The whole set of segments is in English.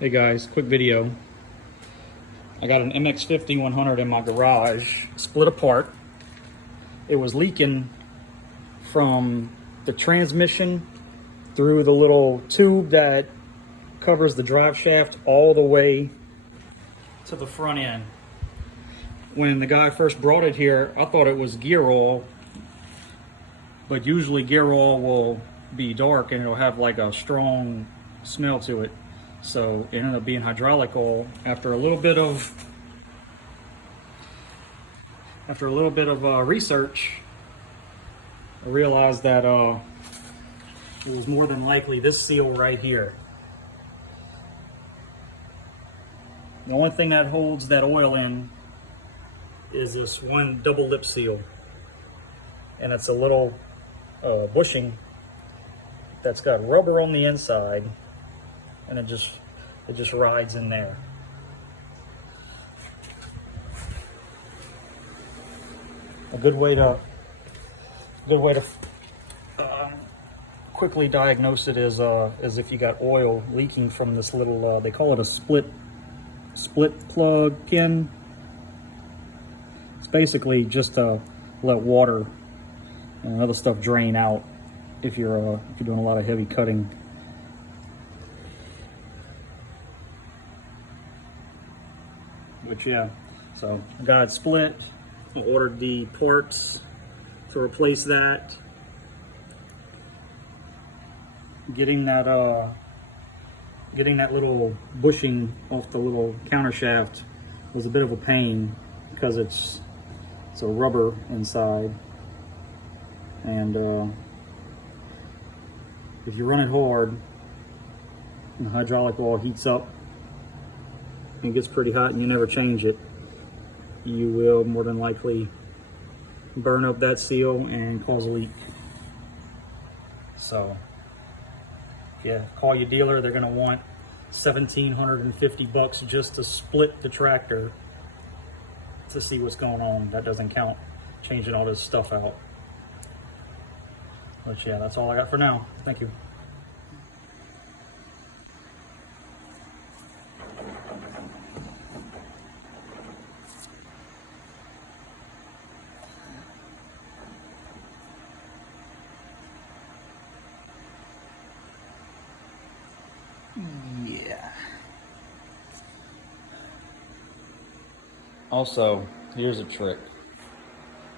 Hey guys, quick video. I got an MX-50 100 in my garage, split apart. It was leaking from the transmission through the little tube that covers the drive shaft all the way to the front end. When the guy first brought it here, I thought it was gear oil, but usually gear oil will be dark and it'll have like a strong smell to it. So it ended up being hydraulic oil. After a little bit of research, I realized that it was more than likely this seal right here. The only thing that holds that oil in is this one double lip seal, and it's a little bushing that's got rubber on the inside, and it just rides in there. A good way to quickly diagnose it is if you got oil leaking from this little they call it a split plug pin. It's basically just to let water and other stuff drain out if you're doing a lot of heavy cutting. But yeah, so I got it split. I ordered the parts to replace that. Getting that little bushing off the little countershaft was a bit of a pain because it's a rubber inside, and if you run it hard and the hydraulic oil heats up and it gets pretty hot and you never change it, you will more than likely burn up that seal and cause a leak. So yeah, call your dealer. They're gonna want $1,750 just to split the tractor to see what's going on. That doesn't count changing all this stuff out. But yeah, that's all I got for now. Thank you. Yeah. Also, here's a trick.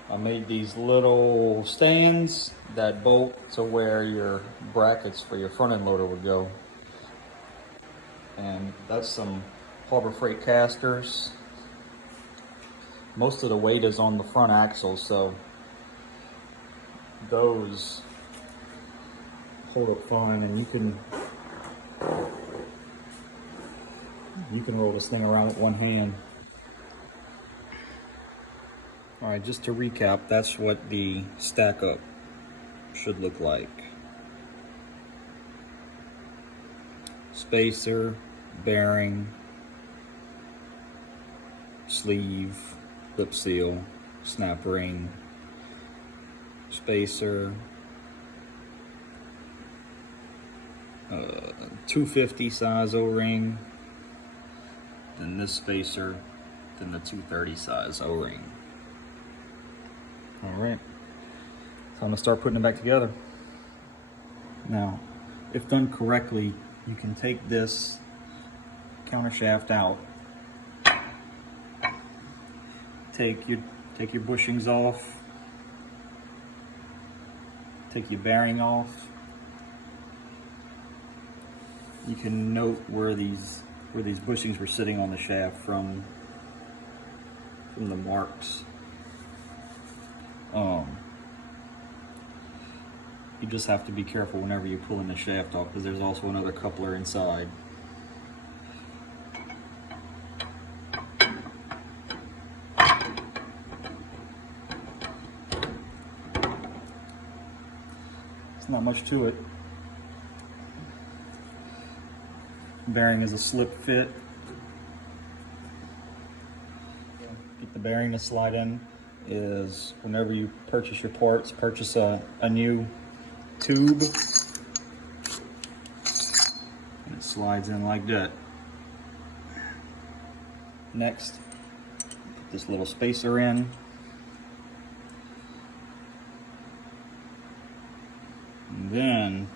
I made these little stands that bolt to where your brackets for your front end loader would go. And that's some Harbor Freight casters. Most of the weight is on the front axle, so those hold up fine, and you can roll this thing around with one hand. All right, just to recap, that's what the stack up should look like. Spacer, bearing, sleeve, lip seal, snap ring, spacer, 250 size O-ring, then this spacer, then the 230 size O-ring. All right, so I'm gonna start putting it back together. Now, if done correctly, you can take this countershaft out, take your bushings off, take your bearing off. You can note where these bushings were sitting on the shaft from the marks. You just have to be careful whenever you're pulling the shaft off, because there's also another coupler inside. It's not much to it. Bearing is a slip fit. Get the bearing to slide in is whenever you purchase your parts, purchase a new tube, and it slides in like that. Next, put this little spacer in. And then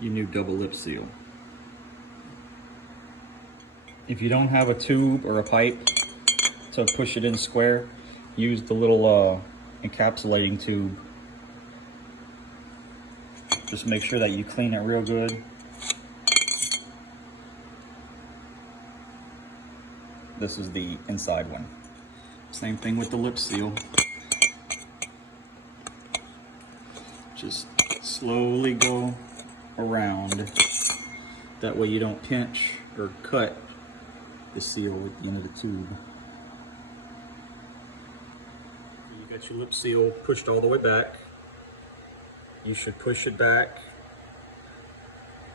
your new double lip seal. If you don't have a tube or a pipe to push it in square, use the little encapsulating tube. Just make sure that you clean it real good. This is the inside one. Same thing with the lip seal. Just slowly go around. That way you don't pinch or cut the seal at the end of the tube. You got your lip seal pushed all the way back. You should push it back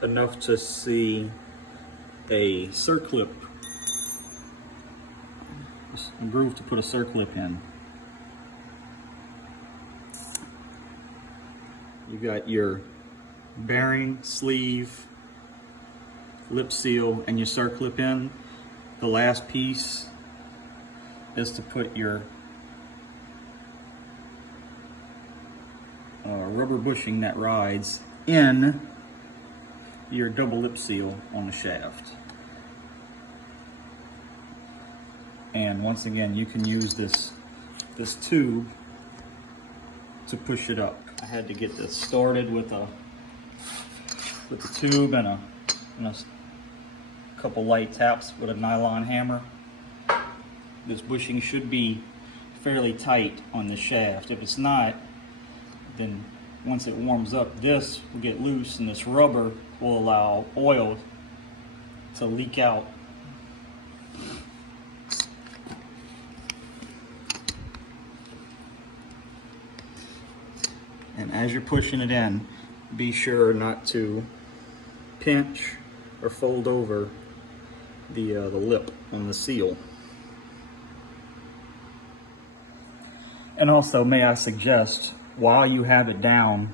enough to see a circlip, a groove to put a circlip in. You got your bearing, sleeve, lip seal, and your circlip in. The last piece is to put your rubber bushing that rides in your double lip seal on the shaft. And once again, you can use this tube to push it up. I had to get this started with the tube and a couple light taps with a nylon hammer. This bushing should be fairly tight on the shaft. If it's not, then once it warms up, this will get loose and this rubber will allow oil to leak out. And as you're pushing it in, be sure not to pinch or fold over the lip on the seal. And also, may I suggest, while you have it down,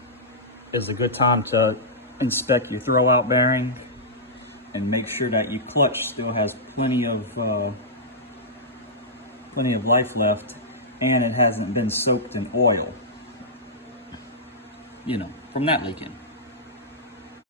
is a good time to inspect your throwout bearing and make sure that your clutch still has plenty of life left and it hasn't been soaked in oil, you know, from that leaking.